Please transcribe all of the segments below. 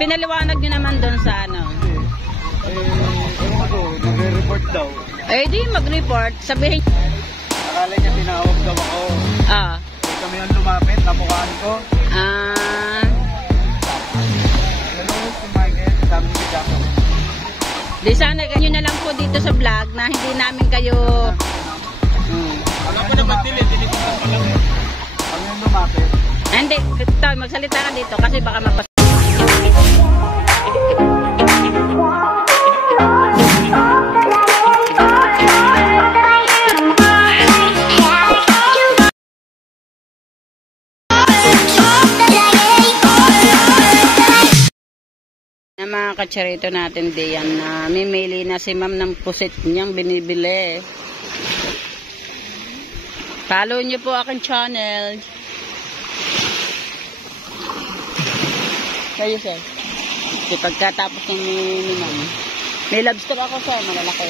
pinaliwanag nyo naman doon sa ano. Ewan ko, nagre-report daw. Eh, di mag-report. Sabihin. Akala niya tinawag daw ako. Ah. Eh, kami yung lumapit, namukhaan ko. Ah. Hello, si Michael, sabi ni Jacob. Di sana ganyan na lang po dito sa vlog na hindi namin kayo... Alam ko naman dilit ko pa lang. Kami yung lumapit. Hindi, Toy, magsalita ka dito kasi baka mapas... na mga katsarito natin diyan na mimili na si ma'am ng pusit niyang binibili. Follow niyo po aking channel. Kayo sir. Kasi pagkatapos ng ni ma'am. May lobster ako sir, malalaki.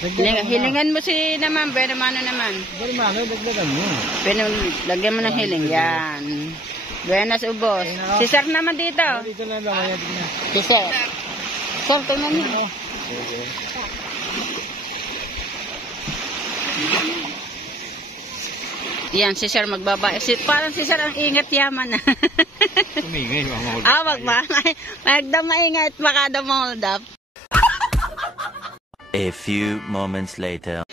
Hilingan mo si naman, pero mano naman. Pero mano, dagdagan mo. Pero lagyan mo ng hiling. Yan. Buenas ubos. Si sir naman dito. Dito na lang, kaya din na. Si sir. Sir, tingnan niyo. Yan, si sir magbaba. Parang si sir ang ingat yaman. Umingay, mga wag ba? Magda maingay at baka daw ma-hold up. A few moments later.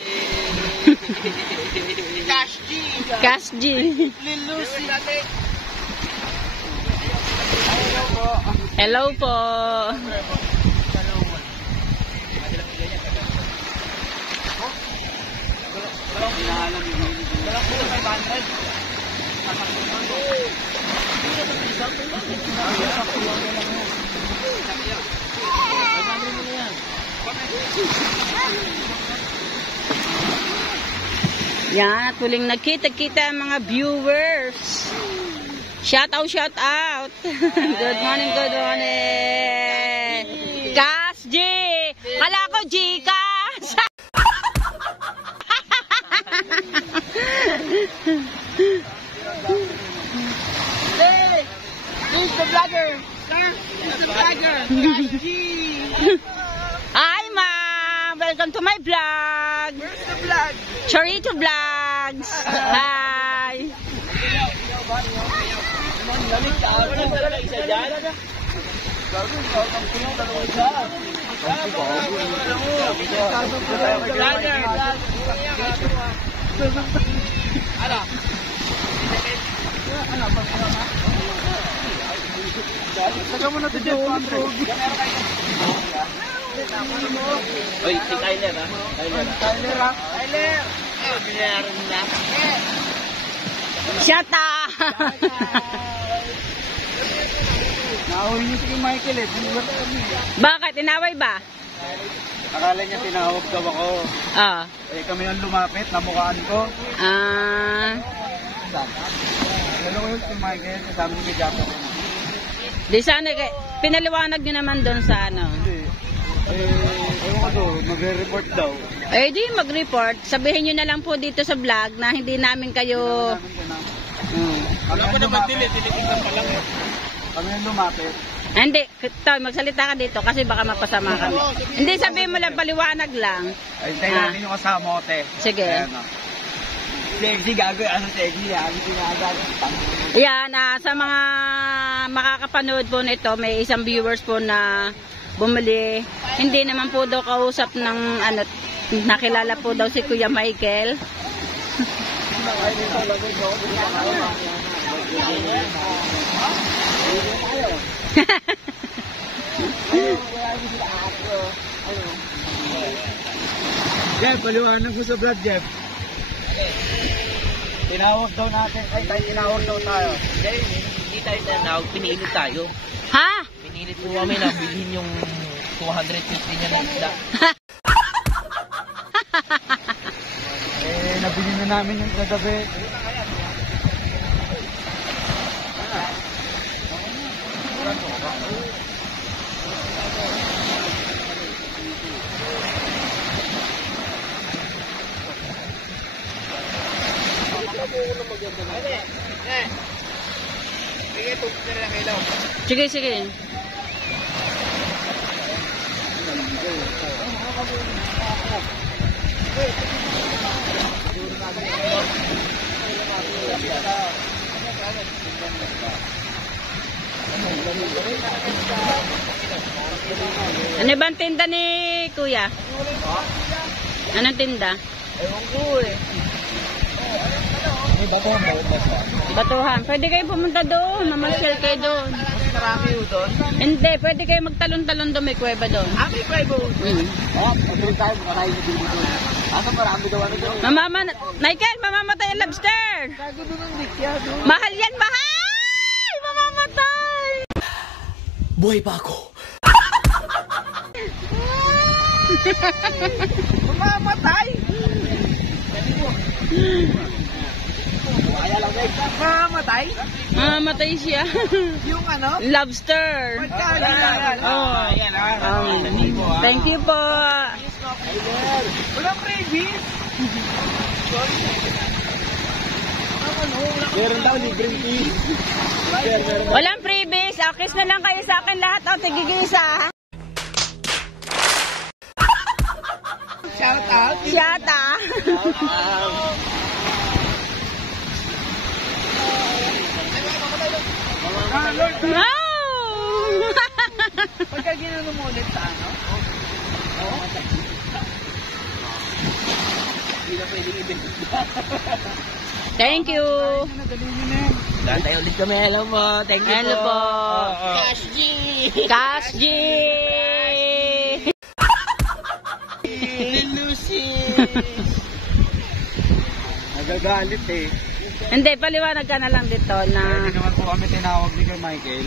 Cash G. Hello po. Yan, tuling nagkita-kita ang mga viewers. Shout out, shout out. Good morning, good morning. Cash G. Kala ko Gcash. Hey, he's the vlogger. Sir, he's the vlogger. Cash G. Hi, ma'am. Welcome to my vlog. Where's the vlog? Chorito Vlogs. Hi. Taga mo na ito dyan. Oy, si Tyler ha? Tyler ha? Tyler! Binayaran na. Shut up. Nahuwi niyo si Michael eh. Bakit? Inaway ba? Akala niya tinawag daw ako. Ah. Eh, kami yung lumapit, namukhaan ko. Ah. Hello, si Michael, sabi ni Jacob. Di sana pinaliwanag nyo naman doon sa ano. Hindi. Ewan ko, magre-report daw. Eh di mag-report. Sabihin nyo na lang po dito sa vlog na hindi namin kayo... Alam ko naman dilit ko pa lang. Kami yung lumapit. Hindi, Toy, magsalita ka dito kasi baka mapasama kami. Hindi, sabihin mo lang, paliwanag lang. Ay, tayo natin yung kasama ko, te. Sige. Sexy, gago. Ano sexy? Ano ginagago? Yan, sa mga makakapanood po nito, may isang viewers po na bumili. Hindi naman po daw kausap ng ano, nakilala po daw si Kuya Michael. Jeff, paliwanag ko sa vlog, Jeff. Tinawag daw natin. Ay, tinawag daw tayo. Hindi tayo tinawag, pinilit tayo. Ha? Pinilit po kami na bilhin yung 250 niya na isda. Nabili na namin yung kagabi. Sige, sige. Ano bang tinda ni Kuya? Anong tinda? Ewan ko eh. Batuhan. Pwede kayo pumunta doon. Mamasyal kayo doon. Marami yun doon. Hindi, pwede kayo magtalon-talon doon. May kuweba doon. May kwebo. Pagkali tayo, marami na dito doon. Asa marami daw ano doon. Michael, mamamatay ang lobster. Gago doon ang dikya doon. Mahal yan, mahal! Mamamatay! Buhay pa ako. Mamamatay! Mamamatay? Mamamatay siya. Yung ano? Lobster. Pagkali na. Thank you po. Walang freebies. Meron daw libreng tea. Walang freebies. Akis na lang kayo sa akin lahat. O, tigigisa. Shout out. Shout out. No! Pagka ginano mo ulit sa ano? Thank you. Latay ulit kami, hello mo. Thank you Hello po. Cash G. Cash G. Lucy. Nagagalit eh. Hindi, paliwanag ka na lang dito na Hindi naman po kami tinawag ni Kuya Michael.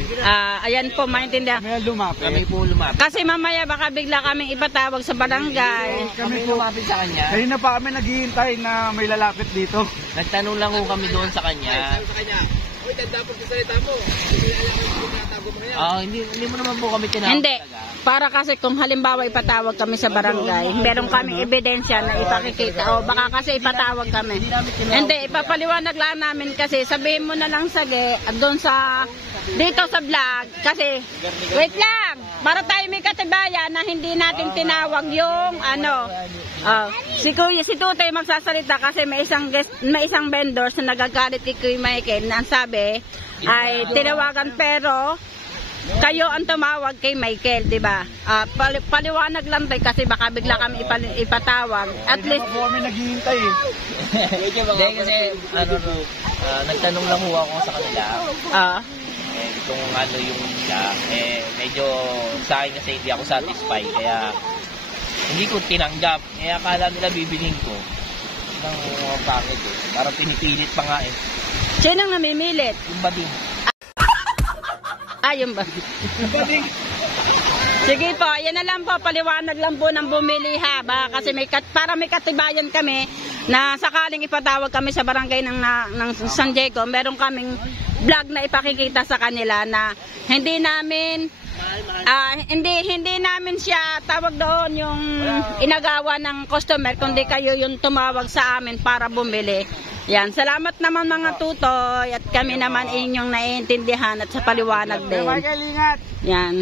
ayan po, maintindihan. Kami lumapit. Kami po lumapit. Kasi mamaya baka bigla kaming ipatawag sa barangay. Kami lumapit sa kanya. Kanina pa kami naghihintay na may lalapit dito. Nagtanong lang ko kami doon sa kanya. Uy, tanda po salita mo. Hindi mo naman po kami tinawag Hindi. talaga. Para kasi kung halimbawa ipatawag kami sa barangay, meron kaming ebidensya na ipakikita. O baka kasi ipatawag kami. Hindi, ipapaliwanag lang namin kasi sabihin mo na lang sige doon sa dito sa vlog kasi wait lang para tayo may katibayan na hindi natin tinawag yung ano si Kuya si Tutoy magsasalita kasi may isang vendor na nagagalit kay Kuya Michael na ang sabi ay tinawagan pero kayo ang tumawag kay Michael, di ba? Paliwanag lang tayo kasi baka bigla kami ipatawag. At least Po kami naghihintay eh. Hindi kasi nagtanong lang ho ako sa kanila. Kung ano yung nila, medyo sa akin kasi hindi ako satisfied kaya hindi ko tinanggap. Kaya akala nila bibilhin ko ng pangit eh. Parang pinipilit pa nga eh. sinong namimilit? Yung bading. Yung ba? Sige po, yan na lang po, paliwanag lang po ng bumili ha. Baka kasi para may katibayan kami na sakaling ipatawag kami sa barangay ng San Diego, meron kaming vlog na ipakikita sa kanila na hindi namin siya tawag doon yung inagawa ng customer, kundi kayo yung tumawag sa amin para bumili. Yan, salamat naman mga tutoy at kami naman inyong naiintindihan at sa paliwanag din. Michael, ingat! Yan.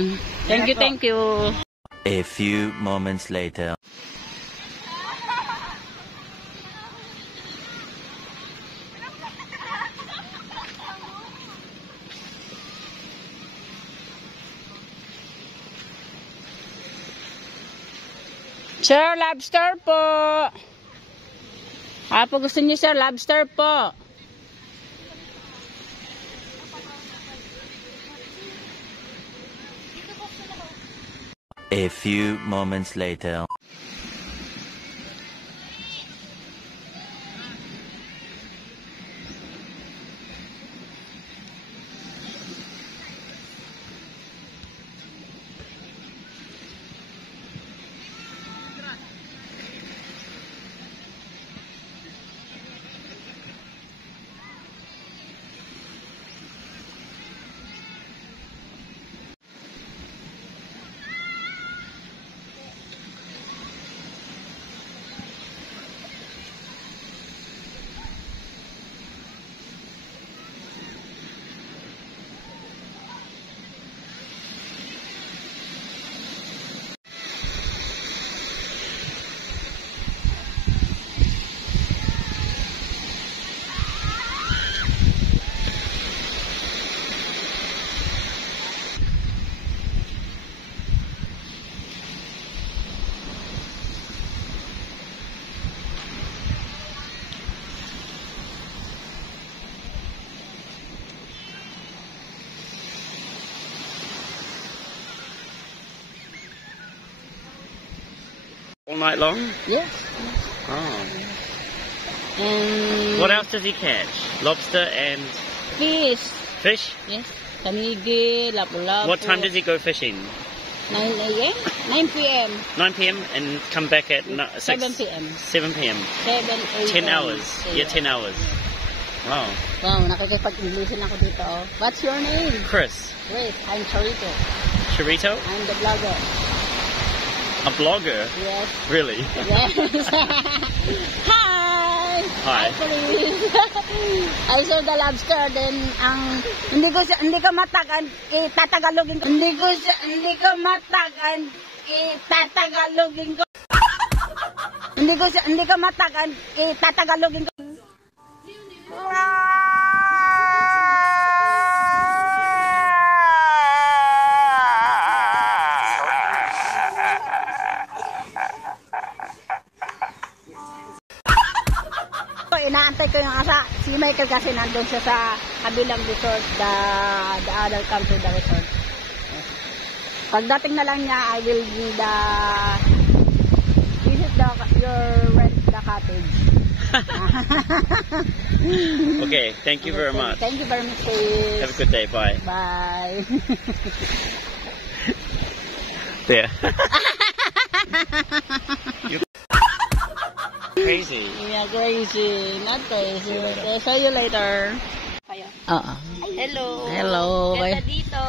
Thank you. A few moments later. Sir, lobster po. Po gusto niyo sir, lobster po. A few moments later. night long? Yes. Oh. And What else does he catch? Lobster and fish. fish? Yes. Tanigi, lapu-lapu. What time does he go fishing? 9 a.m. 9 p.m. 9 p.m. and come back at 7 p.m. 7 p.m. 7 a.m. 10 hours. Yeah, 10 hours. Wow. Wow, nakikipag-Englishin ako dito. Oh. What's your name? Chris. Wait, I'm Charito. Chorito? I'm the blogger. A blogger? Yes. Really? Yes. Hi. Hi. Please. I saw the lobster, then hindi ko matagan itatagalogin ko. Hindi ko matagan itatagalogin ko. Hindi ko matagan itatagalogin ko. Inaantay ko yung asa. Si Michael kasi nandun siya sa kabilang resort, the other come to the resort. Pagdating na lang niya, I will visit your rent the cottage. Okay, thank you very much. Thank you very much, sis. Have a good day. Bye. Bye. There. Crazy. Yeah, crazy. Not crazy. Okay, see you later. Oo. Hello. Hello. Ganda dito.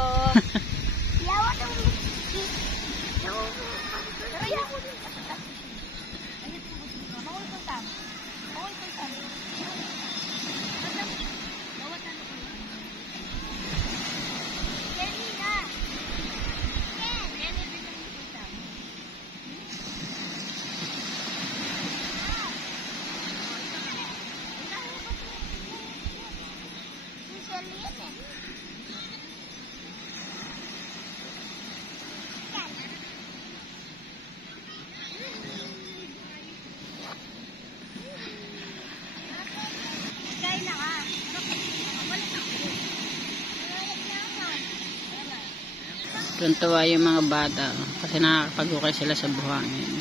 Tuntua yung mga bata kasi nakakapag-ukay sila sa buhangin.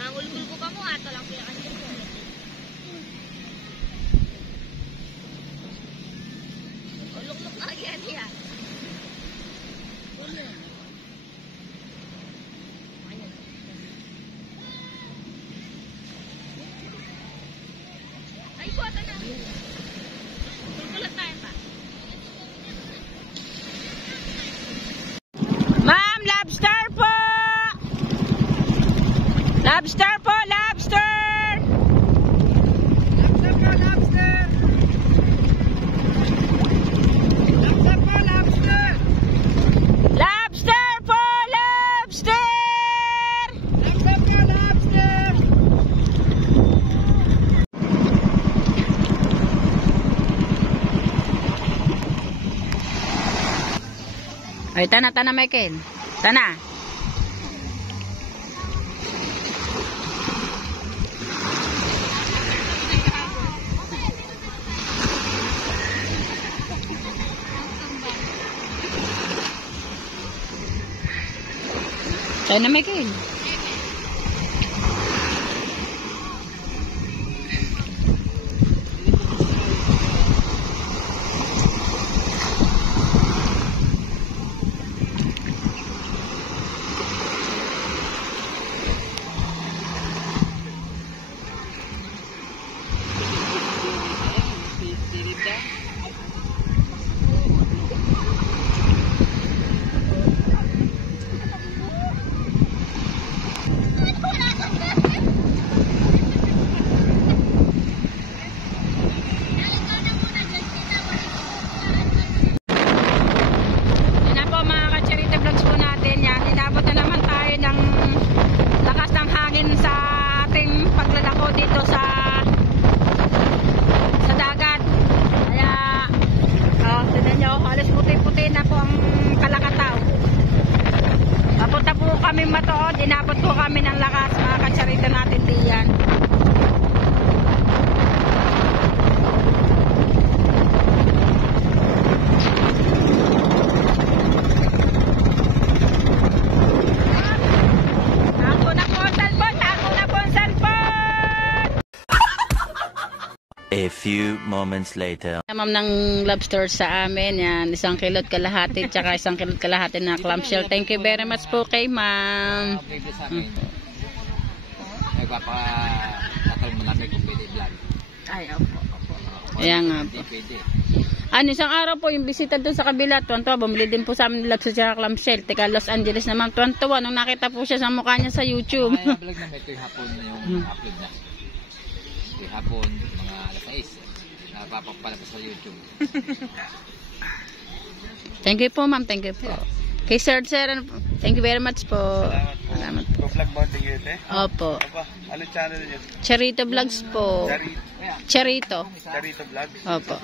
Mangulgul ko pa mo ato lang kaya kasi. Ulok-lok lagi yan ya. Ay, buwatan na. Tulkulat tayo pa. Ma'am, lobster po! Lobster po, lobster! Lobster po, lobster! Lobster po, lobster! Lobster po, lobster! Lobster po, lobster! Ay, tana, Michael. Tana. Tayo na, Michael. po kami ng lakas, mga katsarita natin diyan. A few moments later. Ma'am ng lobster sa amin, yan, 1 kilot kalahati, tsaka 1 kilot kalahati na clamshell. Thank you very much po kay ma'am. Pwede sa amin. Nagpapakatol mo namin kung pwede vlog. Ay, opo. Ayan nga po. Pwede. Ano, isang araw po, yung bisita doon sa kabila, tuwan-tuwa, bumili din po sa amin ng lobster tsaka clamshell. Teka, Los Angeles na ma'am, tuwan-tuwa, nung nakita po siya sa mukha niya sa YouTube. Ay, vlog namin ito yung hapon yung upload na. Ito yung hapon, mga alas 6. Napapapalabas sa YouTube. Thank you po, ma'am. Thank you po. Kay Sir, ano po? Thank you very much po. Salamat po. Vlog bonding yun eh. Opo. Apa, ano channel niyo? Charito Vlogs po. Charito. Charito Vlogs. Opo.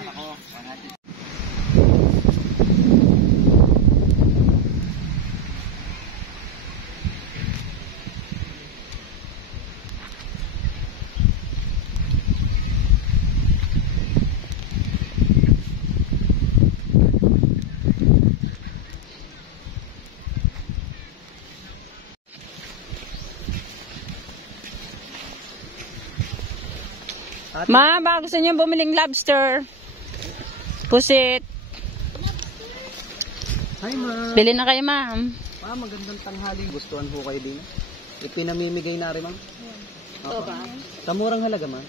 Ma, baka gusto niyo bumiling lobster. Pusit. Hi, ma'am. Bili na kayo, ma'am. Ma'am, magandang tanghali. Gustuhan po kayo din. Ipinamimigay na rin, ma'am. Ito ba? Sa murang halaga, ma'am.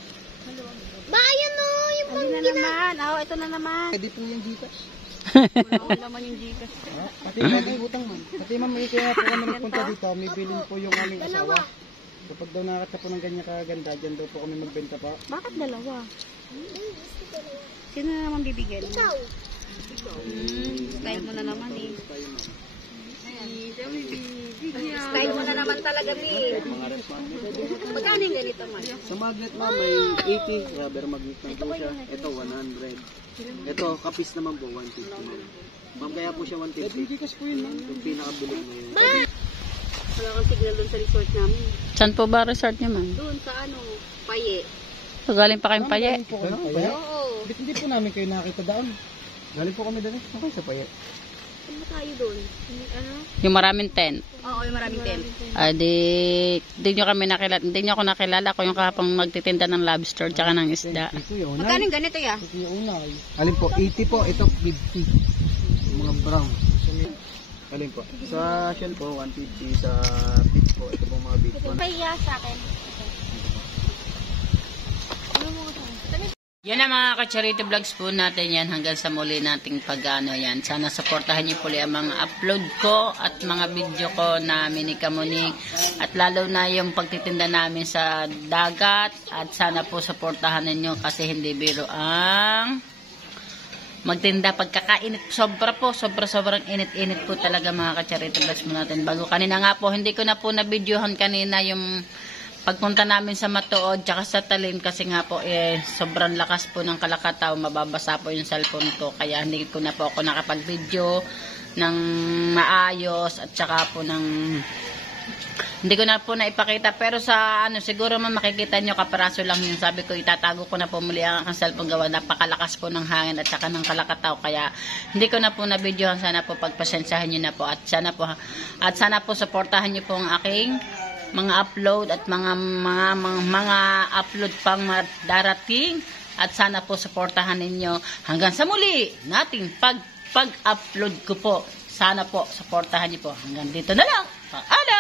Ba, yun o, yung pang naman. Oo, ito na naman. Pwede po yung Gcash. Wala naman yung Gcash. Pati may utang, ma'am. Pati ma'am, may kaya po kami nagpunta dito. May bilin po yung aming asawa. Kapag daw nakakita po ng ganyan kaganda, dyan daw po kami magbenta pa. Bakit dalawa? Sino na naman bibigyan? Ikaw. Style mo na naman eh. Style mo na naman talaga eh. Magkano yung ganito man? Sa magnet, ma'am, may 80. Rubber magnet lang po siya. Ito, 100. Ito, kapis naman po, 150, ma'am. Ma'am, kaya po siya 150. Pwede Gcash po yun, ma'am. Yung pinakabilig na yun. Wala kang signal doon sa resort namin. Saan po ba resort niyo, ma'am? Doon sa ano, Paye. So, galing pa kayong paye. Po kayo, Paye? Oo. Ba't hindi po namin kayo nakita doon? Galing po kami doon. Okay, sa Paye. Ano tayo doon? Ano? Yung maraming tent. Oo, yung maraming tent. Di nyo kami nakilala. Hindi nyo ako nakilala ko yung kapang magtitinda ng lobster tsaka ng isda. Ito yung Magkano yung ganito ya? Ito yung unay. Alin po, 80 po. Ito, 50. Yung mga brown. Alin po. Sa shell po, 150. Sa big po, ito po mga big one. Pahiya sa akin. Yan ang mga ka-Charity Vlogs po natin yan hanggang sa muli nating pag-ano yan. Sana supportahan niyo po ang mga upload ko at mga video ko na minikamuning at lalo na yung pagtitinda namin sa dagat at sana po supportahan ninyo kasi hindi biro ang magtinda pagkakainit. Sobrang init-init po talaga mga ka-Charity Vlogs mo natin. Bago kanina nga po, hindi ko na po na-videohan kanina yung pagpunta namin sa Matuod tsaka sa Talim kasi nga po sobrang lakas po ng kalakataw, mababasa po yung cellphone ko kaya hindi ko na po ako nakapag-video ng maayos at tsaka po ng hindi ko na po naipakita pero sa ano siguro makikita nyo kaparaso lang yung sabi ko itatago ko na po muli ang cellphone gawa napakalakas po ng hangin at tsaka ng kalakataw kaya hindi ko na po na-videohan. Sana po pagpasensyahan nyo na po at sana po supportahan nyo po ang aking mga upload at mga upload pang darating at sana po suportahan ninyo hanggang sa muli nating pag-upload ko po. Sana po suportahan niyo po. Hanggang dito na lang. Paalam!